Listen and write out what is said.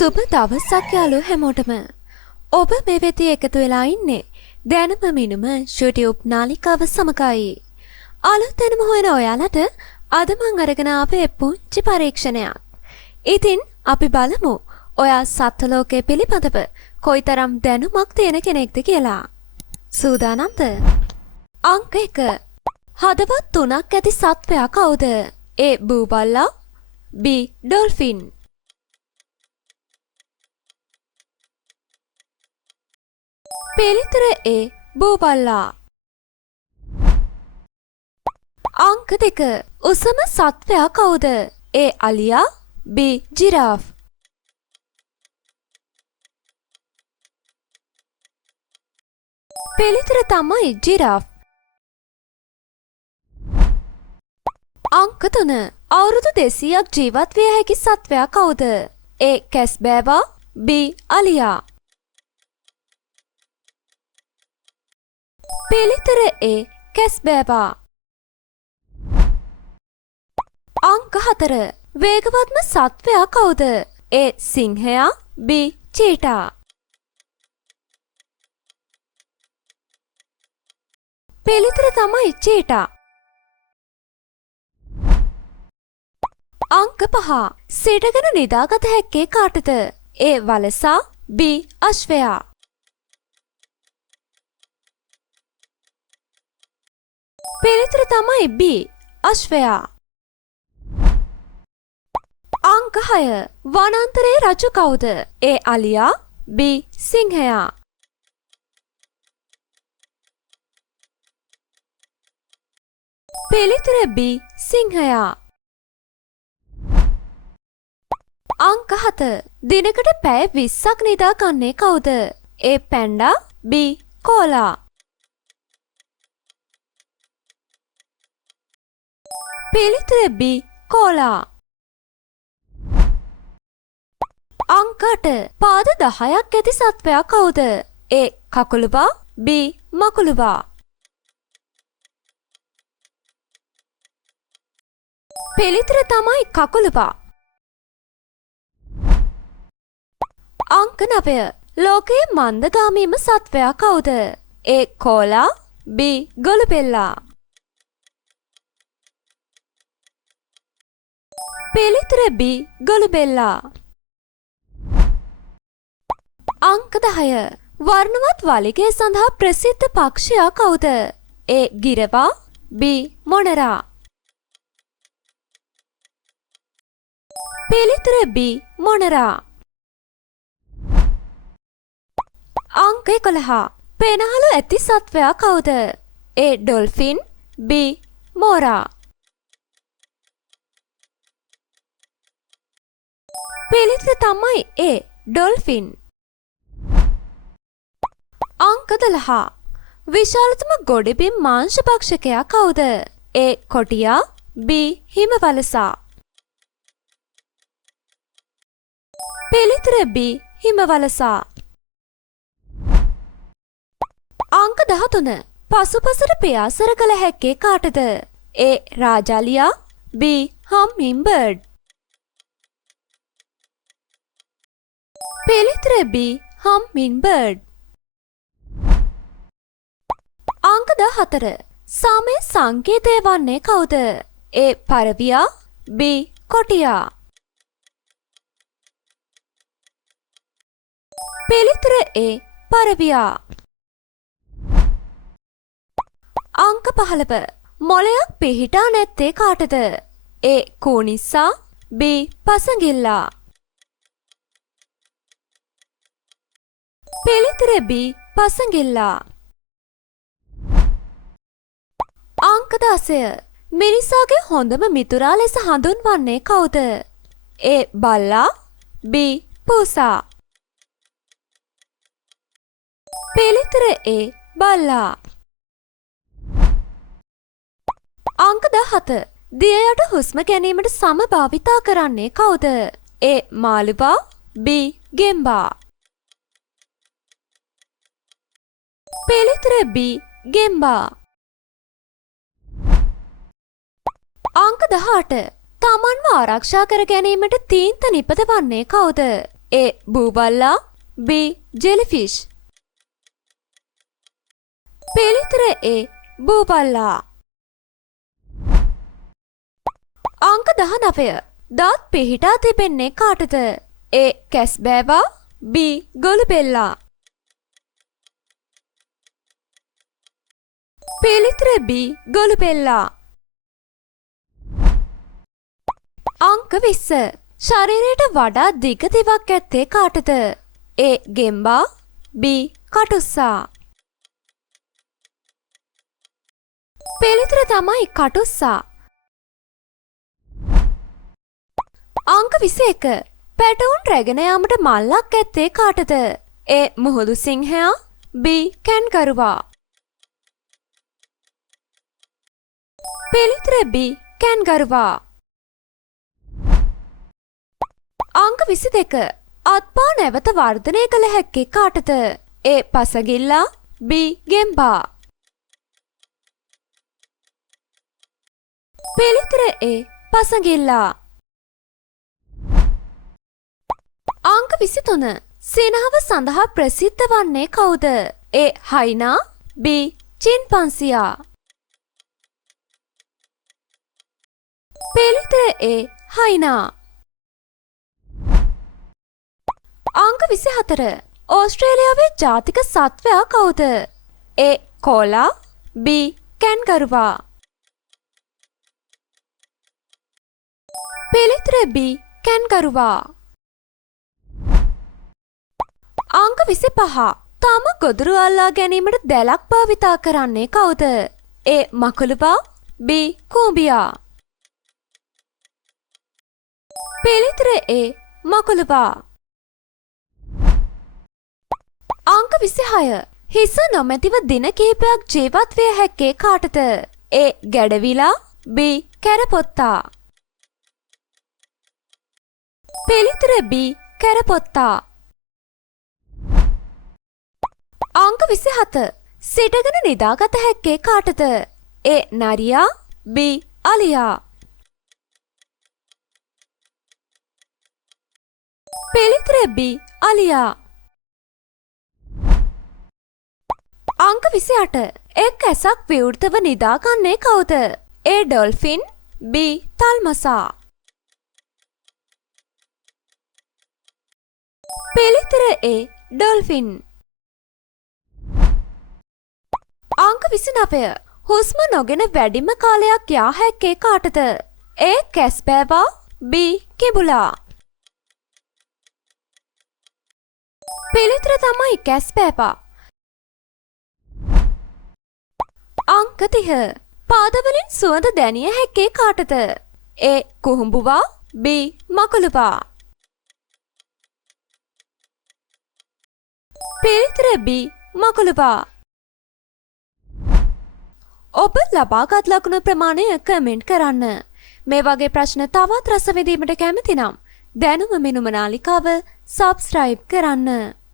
සුබ දවසක් යාළුවෝ හැමෝටම. ඔබ මේ වෙතේ එකතු වෙලා ඉන්නේ දැනුම මිනුම YouTube නාලිකාව සමගයි. අලුත් දැනුම හොයන ඔයාලට අද මම අරගෙන ආවේ පුංචි පරීක්ෂණයක්. ඉතින් අපි බලමු ඔයා සත්ත්ව ලෝකයේ පිළිබඳව කොයිතරම් දැනුමක් තියෙන කෙනෙක්ද කියලා. සූදානම්ද? අංක 1. හදවත් 3ක් ඇති සත්වයා කවුද? A. බූබල්ලා, B. ඩොල්ෆින්. පිළිතුර A. බූබල්ලා. අංක 2. උසම සත්වයා කවුද? A. අලියා, B. ජිරාෆ්. පිළිතුර තමයි ජිරාෆ්. අංක 3. අවුරුදු 200ක් ජීවත් විය හැකි සත්වයා කවුද? A. කැස්බෑවා, B. අලියා. පිළිතුර A. කැස්බෑවා. අංක 4. වේගවත්ම සත්වයා කවුද? A. සිංහයා, B. චීටා. පිළිතුර තමයි චීටා. අංක 5. සිටගෙන නිදාගත හැක්කේ කාටද? A. වලසා, B. අශ්වයා. පිළිතුර තමයි B. අශ්වයා. අංක 6. වනාන්තරයේ රජු කවුද? A. අලියා, B. සිංහයා. පිළිතුර B. සිංහයා. අංක 7. දිනකට පැය 20ක් නිදා ගන්නේ කවුද? A. Panda, B. කෝලා. පිළිතුර B. කෝලා. අංක 8. පාද 10ක් ඇති සත්වයා කවුද? A. කකුළුවා, B. මකුළුවා. පිළිතුර තමයි කකුළුවා. අංක 9. ලෝකයේ මන්දගාමීම සත්වයා කවුද? A. Cola, B. ගොළුබෙල්ලා. පිළිතුර B. ගොළුබෙල්ලා. අංක 10. වර්ණවත් වලිගය සඳහා ප්‍රසිද්ධ පක්ෂියා කවුද? A. ගිරවා, B. මොනරා. පිළිතුර B. මොනරා. අංක 11. පෙනහළු ඇති සත්වයා කවුද? A. Dolphin, B. මෝරා. පිළිතුර තමයි A. ඩොල්ෆින්. අංක 12. විශාලතම ගොඩබිම් මාංශ භක්ෂකයා කවුද? A. කොටියා, B. හිමවලසා. පිළිතුර B. හිමවලසා. අංක 13. පසුපසට පියාසර කළ හැක්කේ කාටද? A. රාජාලියා, B. හම්මින්බර්ඩ්. පිළිතුර B. හම්මින්බර්ඩ්. අංක 14. සාමය සංකේතය වන්නේ කවුද? A. පරවියා, B. කොටියා. පිළිතුර A. පරවියා. අංක 15. මොළයක් පිහිටා නැත්තේ කාටද? A. කූනිස්සා, B. පසඟිල්ලා. පිළිතුර B. පසඟිල්ලා. අංක 16. මිනිසාගේ හොඳම මිතුරා ලෙස හඳුන්වන්නේ කවුද? A. බල්ලා, B. පූසා. පිළිතුර A. බල්ලා. අංක 17. දියයට හුස්ම ගැනීමට සම භාවිතා කරන්නේ කවුද? A. මාළුවා, B. ගෙම්බා. පිළිතුර B. ගෙම්බා. අංක 18. තමන්ව ආරක්ෂා කර ගැනීමට තීන්ත නිපදවන්නේ කවුද? A. බූබල්ලා B. ජෙලිෆිෂ්. පිළිතුර A. බූබල්ලා. අංක 19. දාත් පිහිටා තිබෙන්නේ කාටද? A. කැස්බෑවා B. ගොළුබෙල්ලා. පිළිතුර B. ගොළුබෙල්ලා. අංක 20. ශරීරයට වඩා දිග දිවක් ඇත්තේ කාටද? A. ගෙම්බා B. කටුස්සා. පිළිතුර තමයි කටුස්සා. අංක 21. පැටවුන් රැගෙන යාමට මල්ලක් ඇත්තේ කාටද? A. මුහුදු සිංහයා B. කැන්කරුවා. පිළිතුර B. කැන්කරුවා. අංක 22. අත්පා නැවත වර්ධනය කළ හැක්කේ කාටද? A. පසගිල්ලා B. ගෙම්බා. පිළිතුර A. පසගිල්ලා. අංක 23. සිනහව සඳහා ප්‍රසිද්ධ වන්නේ කවුද? A. හයිනා B. චින්පන්සියා. පිළිතුර A. හයිනා. අංක 24. ඕස්ට්‍රේලියාවේ ජාතික සත්වයා කවුද? A. Cola B. කැන්ගරුවා. පිළිතුර B. කැන්ගරුවා. අංක 25. තම ගොදුරු අල්ලා ගැනීමට දැලක් භාවිතා කරන්නේ කවුද? A. මකුළුවා B. කූඹියා. පිළිතුර A. මකුළුවා. අංක 26. හිස නොමැතිව දින කිහිපයක් ජීවත් විය හැක්කේ කාටද? A. ගැඩවිලා B. කැරපොත්තා. පිළිතුර B. කැරපොත්තා. අංක 27. සිටගෙන නිදාගත හැක්කේ කාටද? A. නරියා B. අලියා. පිළිතුර B. අලියා. අංක 28. එක් ඇසක් විවෘතව නිදාගන්නේ කවුද? A. Dolphin B. තල්මසා. පිළිතුර A. ඩොල්ෆින්. අංක 29. හුස්ම නොගෙන වැඩිම කාලයක් යා හැක්කේ කාටද? A. කැස්බෑවා B. කිඹුලා. පිළිතුර තමයි කැස්බෑවා. අංක 30. පාදවලින් සුවඳ දැනිය හැක්කේ කාටද? A. කුහුඹුවා B. මකුළුවා. පිළිතුර B. මකුළුවා. ඔබ ලබාගත් ලකුණු ප්‍රමාණය කමෙන්ට් කරන්න. මේ වගේ ප්‍රශ්න තවත් රස විඳීමට කැමති නම් දැනුම මිනුම නාලිකාව සබ්ස්ක්‍රයිබ් කරන්න.